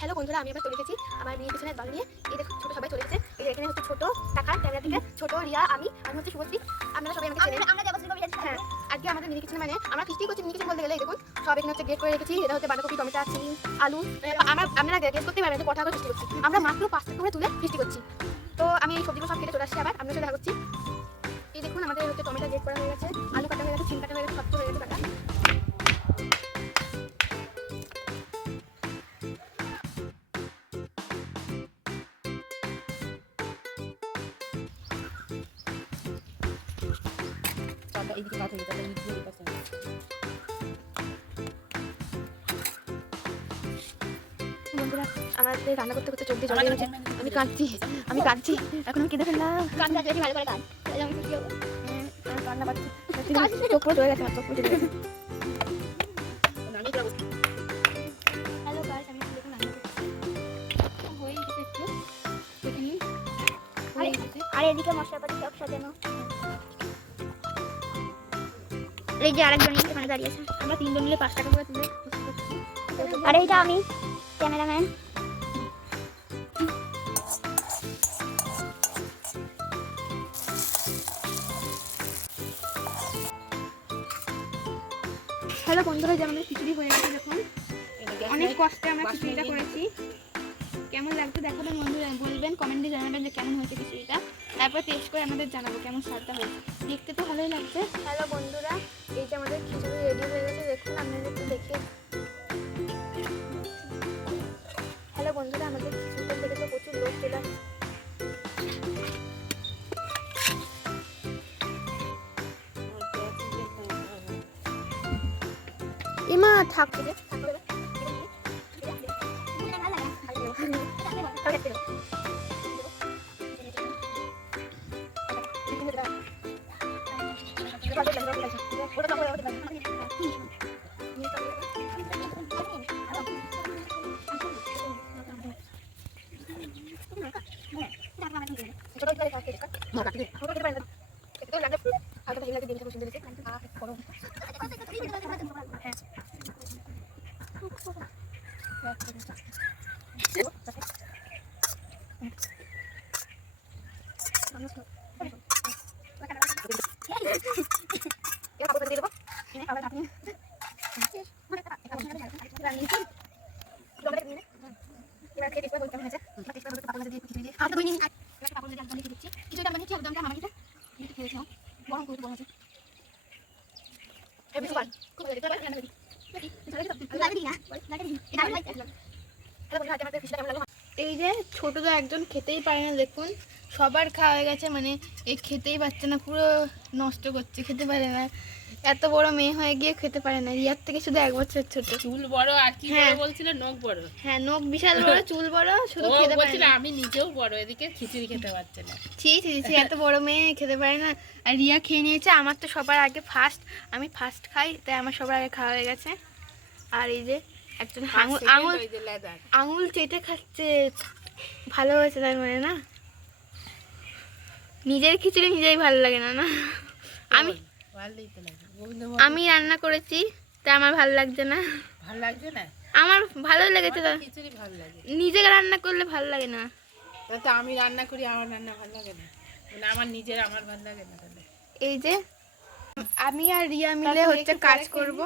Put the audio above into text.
Hello বন্ধুরা আমি আবার চলে গেছি আমার বিয়ে পিছনে দল নিয়ে। এই দেখো ছোট সবাই চলে এসেছে। এই যে এখানে হচ্ছে ছোট টাকা ক্যামেরা দিকে ছোট রিয়া আমি আমি হচ্ছে শুভশ্রী। আপনারা সবাই আমাকে চেনেন। আমরা হ্যাঁ আজকে আমাদের মিনি কিচেন মানে আমরা ফিস্টি করছি মিনি কিচেন বলতে গেলে এই দেখুন সব এখানে হচ্ছে গ্রেট করে রেখেছি। এটা হচ্ছে বাঁধাকপি টমেটো চিনি আলু। আমরা আপনারা গ্রেট করতে পারবেন কথা করে ফিস্টি করছি। আমরা মাত্র পাঁচটা করে তুলে ফিস্টি করছি। তো আমি এই সবজিগুলো সব কেটে চলে আসছি আবার। আপনার সাথে দেখা করছি এই দেখুন আমাদের হচ্ছে টমেটো গ্রেট করা হয়ে গেছে আলু কাটা হয়ে গেছে চিন কাটা হয়ে গেছে সব হয়ে গেছে কাটা। এইদিকে কাজ হয়ে যাবে নিচে এই পাশে বন্ধুরা আমাদের রান্না করতে করতে চোখ দিয়ে জল গেছে আমি কাঁদছি আমি কাঁদছি। এখন আমি কেঁদে ফেললাম। ভালো করে তাহলে আমি হব কান্না পাচ্ছি চোখ পুরো চলে গেছে আমার চোখ পুরো চলে রান্না গেছে আর এদিকে মশলাপাতি সব সাজানো। এই যে আরেকজন এখানে দাঁড়িয়ে আছে। আমরা তিনজন মিলে পাঁচ টাকা করে তুলে আর এইটা আমি ক্যামেরাম্যান। হ্যালো বন্ধুরা যে আমাদের খিচুড়ি হয়ে গেছে দেখুন। অনেক কষ্টে আমরা খিচুড়িটা করেছি। কেমন লাগছে দেখাবেন বন্ধুরা বলবেন কমেন্টে জানাবেন যে কেমন হয়েছে খিচুড়িটা। তারপর টেস্ট করে আমাদের জানাব কেমন স্বাদটা হয়েছে। দেখতে তো ভালোই লাগছে। হ্যালো বন্ধুরা এই যে আমাদের খিচুড়ি রেডি হয়ে গেছে দেখুন আপনাদের একটু দেখে। হ্যালো বন্ধুরা আমাদের খিচুড়িটা থেকে তো প্রচুর লোক চলে। এমা থাক থেকে এই যে ছোট তো একজন খেতেই পারে না, দেখুন। সবার খাওয়া গেছে মানে এই খেতেই পারছে না, পুরো নষ্ট করছে, খেতে পারে না। এত বড় মেয়ে হয়ে গিয়ে খেতে পারে না। রিয়ার থেকে শুধু এক বছর ছোট। চুল বড় আর কি হ্যাঁ। বড় বলছিল? নখ বড়। হ্যাঁ নখ বিশাল বড় চুল বড় শুধু খেতে পারে না। আমি নিজেও বড় এদিকে খিচুড়ি খেতে পারছে না। ছি ছি ছি এত বড় মেয়ে খেতে পারে না। আর রিয়া খেয়ে নিয়েছে আমার তো সবার আগে ফার্স্ট আমি ফার্স্ট খাই তাই আমার সবার আগে খাওয়া হয়ে গেছে। আর এই যে একজন আঙুল আঙুল আঙুল চেটে খাচ্ছে। ভালো হয়েছে তার মানে না? নিজের খিচুড়ি নিজেই ভালো লাগে না না? আমি ভালোই তো লাগে। গোবিন্দ আমি রান্না করেছি তা আমার ভালো লাগছে না। ভালো লাগছে না? আমার ভালো লেগেছে তো। খিচুড়ি ভালো লাগে। নিজে রান্না করলে ভালো লাগে না। তো আমি রান্না করি আমার রান্না ভালো লাগে না। মানে আমার নিজের আমার ভালো লাগে না তাহলে। এই যে আমি আর রিয়া মিলে হচ্ছে কাজ করব।